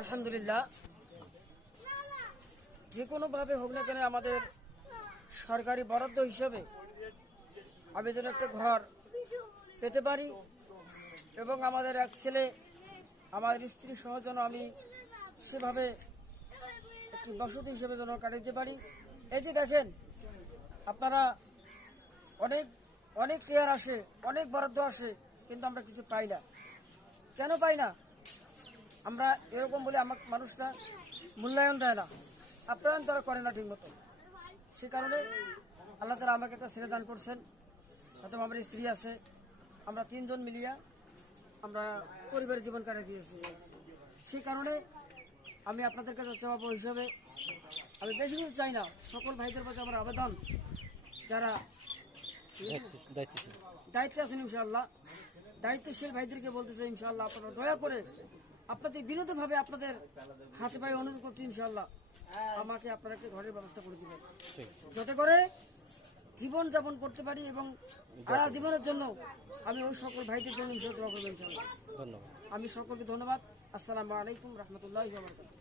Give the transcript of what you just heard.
আলহামদুলিল্লাহ, যে কোনোভাবে হোক না কেন আমাদের সরকারি বরাদ্দ হিসেবে আমি যেন একটা ঘর পেতে পারি এবং আমাদের এক ছেলে আমার স্ত্রী সহ যেন আমি সেভাবে একটি বসতি হিসেবে যেন কাটাতে পারি। এই যে দেখেন, আপনারা অনেক অনেক টিয়ার আসে, অনেক বরাদ্দ আসে, কিন্তু আমরা কিছু পাই না। কেন পাই না? আমরা এরকম বলে আমার মানুষরা মূল্যায়ন দেয় না, আপ্যায়ন তারা করে না ঠিক মতো। সে কারণে আল্লাহ তাআলা আমাকে একটা ছেলে দান করছেন, হয়তো আমার স্ত্রী আছে, আমরা তিনজন মিলিয়া আমরা পরিবারের জীবন কাটিয়ে দিয়েছি। সেই কারণে আমি আপনাদের কাছে চাওয়াবো হিসাবে আমি বেশি কিছু চাই না। সকল ভাইদের কাছে আমার আবেদন, যারা দায়িত্বে আছেন ইনশাআল্লাহ, দায়িত্বশীল ভাইদেরকে বলতে চাই ইনশাআল্লাহ, আপনারা দয়া করে আপনাদের বিনোদভাবে আপনাদের হাতে পায়ে অনুরোধ করছি ইনশাআল্লাহ আমাকে আপনারা একটি ঘরের ব্যবস্থা করে দিবেন, যাতে করে জীবন যাপন করতে পারি এবং সারা জীবনের জন্য আমি ওই সকল ভাইদের জন্য দোয়া করবো ইনশাআল্লাহ। আমি সকলকে ধন্যবাদ। আসসালামু আলাইকুম রহমতুল্লাহি ওয়া বারাকাতুহু।